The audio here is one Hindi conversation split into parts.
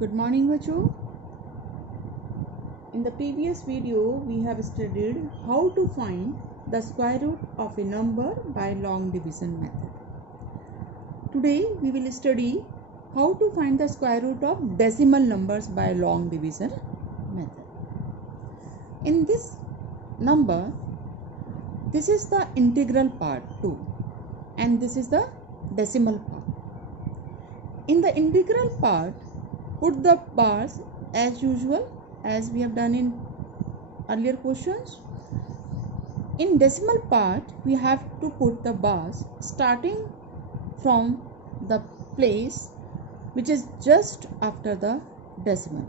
Good morning बच्चों. In the previous video we have studied how to find the square root of a number by long division method. Today we will study how to find the square root of decimal numbers by long division method. In this number, this is the integral part 2 and this is the decimal part. In the integral part, put the bars as usual as we have done in earlier questions. In decimal part, we have to put the bars starting from the place which is just after the decimal.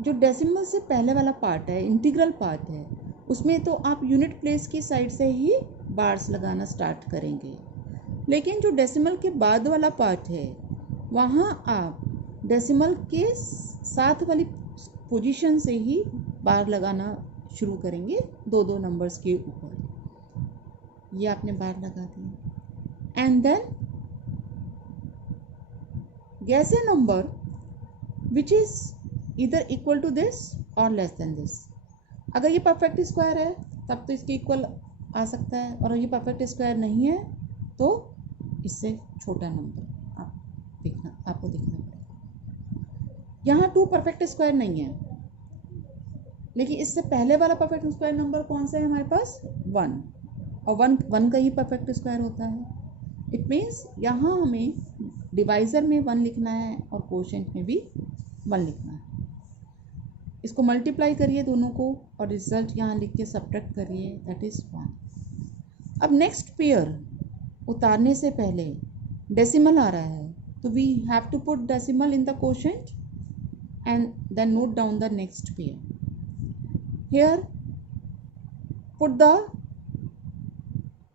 जो डेसिमल से पहले वाला पार्ट है, इंटीग्रल पार्ट है, उसमें तो आप यूनिट प्लेस की साइड से ही बार्स लगाना स्टार्ट करेंगे. लेकिन जो डेसिमल के बाद वाला पार्ट है, वहाँ आप डेसिमल के साथ वाली पोजीशन से ही बार लगाना शुरू करेंगे दो दो नंबर्स के ऊपर. ये आपने बार लगा दिया and then guess a number which is इधर इक्वल टू दिस और लेस देन दिस. अगर ये परफेक्ट स्क्वायर है तब तो इसके इक्वल आ सकता है, और ये परफेक्ट स्क्वायर नहीं है तो इससे छोटा नंबर आपको देखना पड़ेगा. यहाँ 2 परफेक्ट स्क्वायर नहीं है, लेकिन इससे पहले वाला परफेक्ट स्क्वायर नंबर कौन सा है हमारे पास? 1, और 1 का ही परफेक्ट स्क्वायर होता है. इट मीन्स यहाँ हमें डिवाइज़र में 1 लिखना है और कोशेंट में भी 1 लिखना है. इसको मल्टीप्लाई करिए दोनों को और रिजल्ट यहाँ लिख के सब्ट्रैक्ट करिए, दैट इज़ 1. अब नेक्स्ट पेयर उतारने से पहले डेसिमल आ रहा है, तो we have to put decimal in the quotient and then note down the next pair. Here put the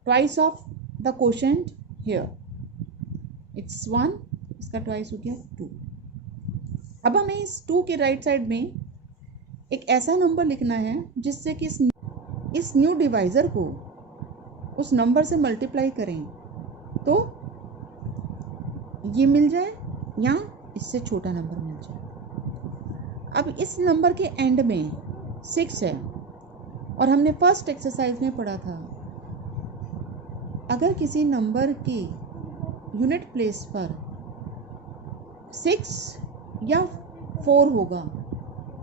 twice of the quotient here. It's 1, इसका twice हो गया 2. अब हमें इस 2 के राइट साइड में एक ऐसा नंबर लिखना है जिससे कि इस न्यू डिवाइज़र को उस नंबर से मल्टीप्लाई करें तो ये मिल जाए या इससे छोटा नंबर मिल जाए. अब इस नंबर के एंड में 6 है और हमने फर्स्ट एक्सरसाइज में पढ़ा था, अगर किसी नंबर की यूनिट प्लेस पर 6 या 4 होगा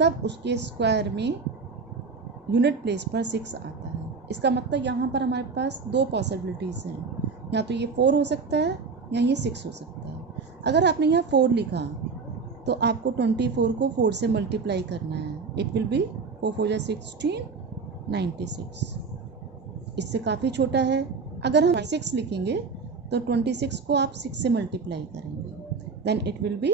तब उसके स्क्वायर में यूनिट प्लेस पर 6 आता है. इसका मतलब यहाँ पर हमारे पास 2 पॉसिबिलिटीज़ हैं, या तो ये 4 हो सकता है या ये 6 हो सकता है. अगर आपने यहाँ 4 लिखा तो आपको 24 को 4 से मल्टीप्लाई करना है. इट विल बी 4 4 जा 16, 96. इससे काफ़ी छोटा है. अगर हम 6 लिखेंगे तो 26 को आप 6 से मल्टीप्लाई करेंगे, then it will be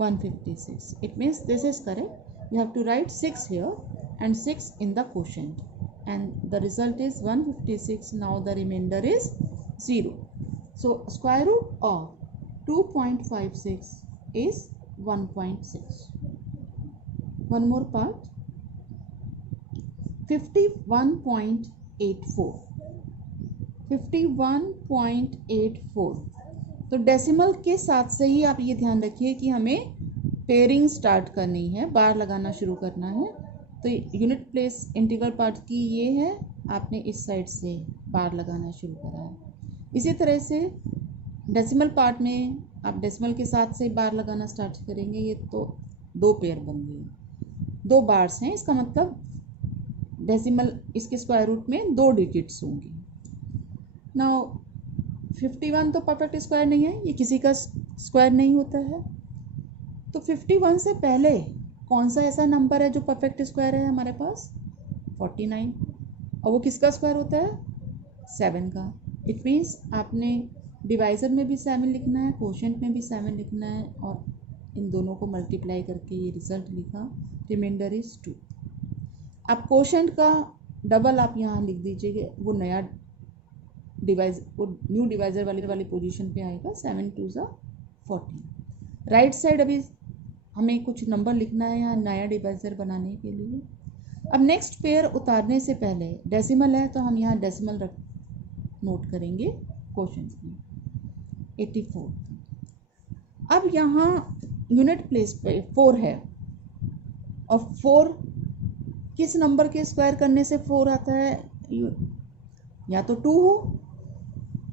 156. It means this is correct. You have to write 6 here and 6 in the quotient and the result is 156. Now the remainder is 0. So square root of 2.56 is 1.6. One more part. 51.84. 51.84. तो डेसिमल के साथ से ही आप ये ध्यान रखिए कि हमें पेयरिंग स्टार्ट करनी है, बार लगाना शुरू करना है. तो यूनिट प्लेस इंटीग्रल पार्ट की ये है, आपने इस साइड से बार लगाना शुरू करा है. इसी तरह से डेसिमल पार्ट में आप डेसिमल के साथ से बार लगाना स्टार्ट करेंगे. ये तो 2 पेयर बन गई, 2 बार्स हैं. इसका मतलब डेसिमल इसके स्क्वायर रूट में 2 डिजिट्स होंगी. नाउ 51 तो परफेक्ट स्क्वायर नहीं है, ये किसी का स्क्वायर नहीं होता है. तो 51 से पहले कौन सा ऐसा नंबर है जो परफेक्ट स्क्वायर है हमारे पास? 49. और वो किसका स्क्वायर होता है? 7 का. इट मीन्स आपने डिवाइज़र में भी 7 लिखना है, कोशेंट में भी 7 लिखना है, और इन दोनों को मल्टीप्लाई करके ये रिज़ल्ट लिखा. Remainder is 2. अब कोशेंट का डबल आप यहाँ लिख दीजिएगा, वो नया वो न्यू डिवाइज़र वाली पोजीशन पे आएगा. 7 2 जा 14. राइट साइड अभी हमें कुछ नंबर लिखना है यहाँ नया डिवाइज़र बनाने के लिए. अब नेक्स्ट पेयर उतारने से पहले डेसिमल है तो हम यहाँ डेसिमल नोट करेंगे क्वेश्चन में. 84. अब यहाँ यूनिट प्लेस पे 4 है और 4 किस नंबर के स्क्वायर करने से 4 आता है, या तो 2 हो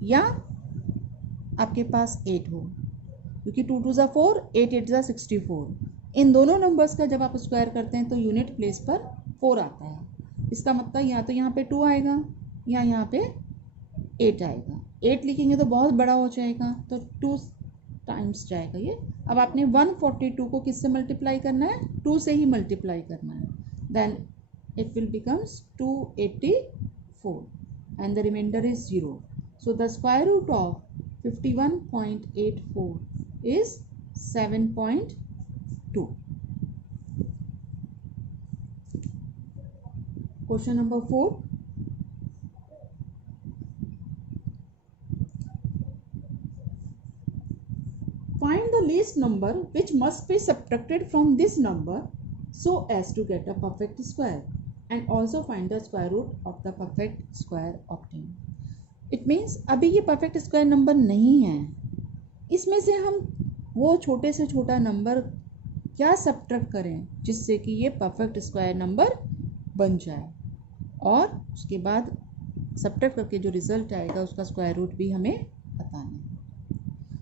या आपके पास 8 हो, क्योंकि 2 2 ज़ा 4, 8 8 ज़ा 64। इन दोनों नंबर्स का जब आप स्क्वायर करते हैं तो यूनिट प्लेस पर 4 आता है। इसका मतलब या तो यहाँ पे 2 आएगा या यहाँ पे 8 आएगा। 8 लिखेंगे तो बहुत बड़ा हो जाएगा, तो 2 टाइम्स जाएगा ये। अब आपने 142 को किससे मल्टीप्लाई करना है, 2 से ही मल्टीप्लाई करना है, then it will becomes 284 and the remainder is 0. So the square root of 51.84 is 7.2. Question number 4. Find the least number which must be subtracted from this number so as to get a perfect square, and also find the square root of the perfect square obtained. It means अभी ये perfect square नंबर नहीं है, इसमें से हम वो छोटे से छोटा नंबर क्या सब्ट्रैक्ट करें जिससे कि ये परफेक्ट स्क्वायर नंबर बन जाए, और उसके बाद सब्ट्रैक्ट करके जो रिजल्ट आएगा उसका स्क्वायर रूट भी हमें बताना है।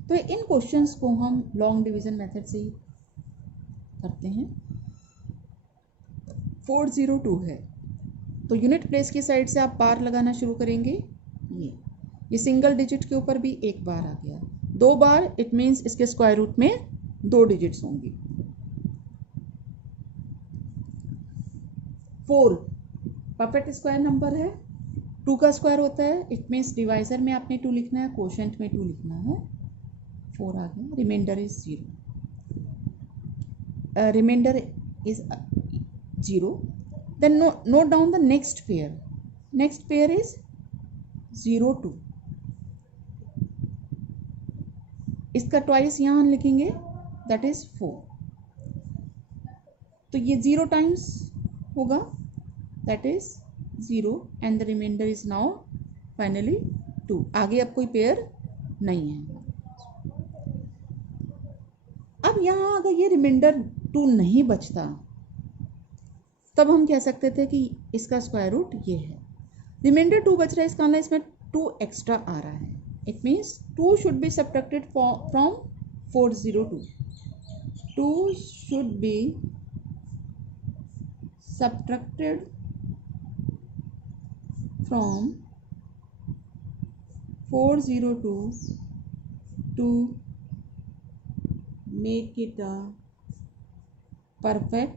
तो इन क्वेश्चंस को हम लॉन्ग डिवीजन मेथड से ही करते हैं। 402 है तो यूनिट प्लेस की साइड से आप बार लगाना शुरू करेंगे। ये सिंगल डिजिट के ऊपर भी एक बार आ गया, 2 बार, इट मीन्स इसके स्क्वायर रूट में 2 डिजिट्स होंगी। 4 परफेक्ट स्क्वायर नंबर है, 2 का स्क्वायर होता है, इट मीन्स डिवाइजर में आपने 2 लिखना है, कोशेंट में 2 लिखना है। 4 आ गया, remainder is 0, remainder is 0। Then note down the next pair is 0 2, इसका ट्वाइस यहाँ लिखेंगे, दैट इज 4। तो ये 0 टाइम्स होगा, that is 0 and the remainder is now finally 2। आगे अब कोई पेयर नहीं है। अब यहाँ अगर ये रिमाइंडर 2 नहीं बचता तब हम कह सकते थे कि इसका स्क्वायर रूट ये है। रिमाइंडर 2 बच रहा है, इसका मतलब इसमें 2 एक्स्ट्रा आ रहा है, it means 2 should be subtracted from 402। 2 should be subtracted from 402 to make it a perfect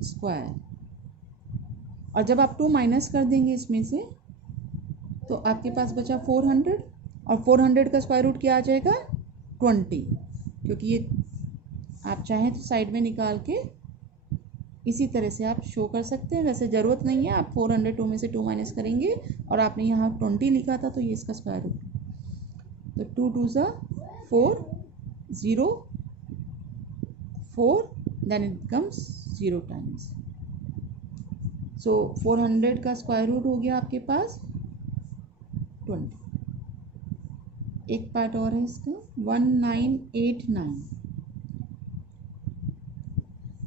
square. और जब आप 2 माइनस कर देंगे इसमें से तो आपके पास बचा 400, और 400 का स्क्वायर रूट क्या आ जाएगा, 20, क्योंकि ये आप चाहें तो साइड में निकाल के इसी तरह से आप शो कर सकते हैं। वैसे ज़रूरत नहीं है, आप 402 में से 2 माइनस करेंगे और आपने यहाँ 20 लिखा था तो ये इसका स्क्वायर रूट, तो 2 2 ज़ा 4, 0 4, देन इट बिकम्स 0 टाइम्स। सो 400 का स्क्वायर रूट हो गया आपके पास 20। एक पार्ट और है इसका, 1989।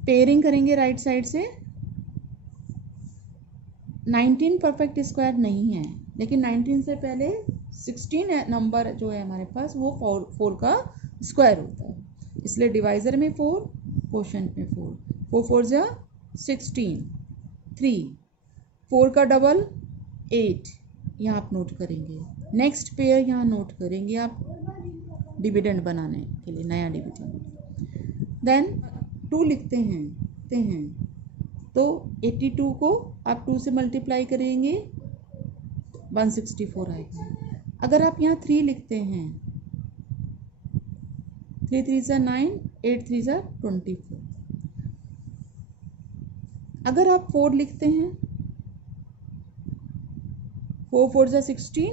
पेयरिंग करेंगे राइट साइड से। 19 परफेक्ट स्क्वायर नहीं है, लेकिन 19 से पहले 16 नंबर जो है हमारे पास वो 4 का स्क्वायर होता है, इसलिए डिवाइजर में 4, कोशेंट में 4, 4 4 जा 16, 3, 4 का डबल 8, यहाँ आप नोट करेंगे। नेक्स्ट पेयर यहाँ नोट करेंगे आप डिविडेंड बनाने के लिए, नया डिविडेंड। देन 2 लिखते हैं तो 82 को आप 2 से मल्टीप्लाई करेंगे, 164 आएगा। अगर आप यहाँ 3 लिखते हैं, 3 3 ज़ा 9, 8 3 ज़ा 24। अगर आप 4 लिखते हैं, 4 4 ज़ा 16,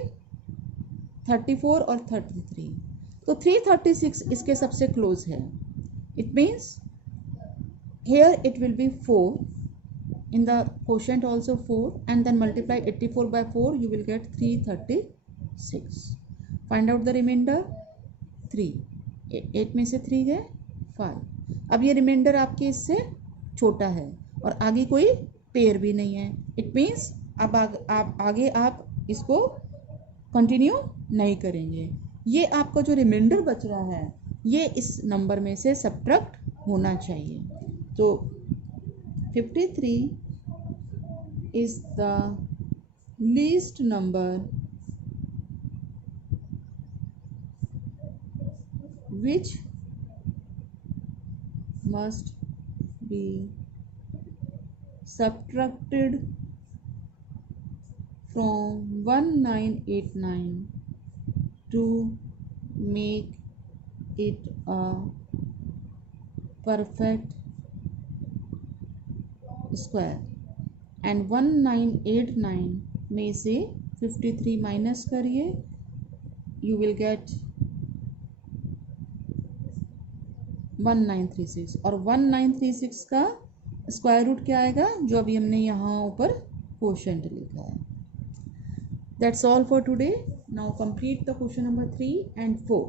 34 और 33, तो 336 इसके सबसे क्लोज है। It means here it will be 4, in the quotient also 4, and then multiply 84 by 4, you will get 336. Find out the remainder 3, 8 में से 3 गए 5। अब ये रिमाइंडर आपके इससे छोटा है और आगे कोई पेयर भी नहीं है। इट मीन्स अब आगे आप इसको कंटिन्यू नहीं करेंगे। ये आपका जो रिमाइंडर बच रहा है ये इस नंबर में से सब्ट्रैक्ट होना चाहिए। तो 53 is the least number which must be subtracted from 1989 to make it a perfect square। and 1989 में से 53 माइनस करिए, you will get 1936 और 1936 का स्क्वायर रूट क्या आएगा जो अभी हमने यहाँ ऊपर क्वोशंट लिखा है। That's all for today. Now complete the question number 3 and 4।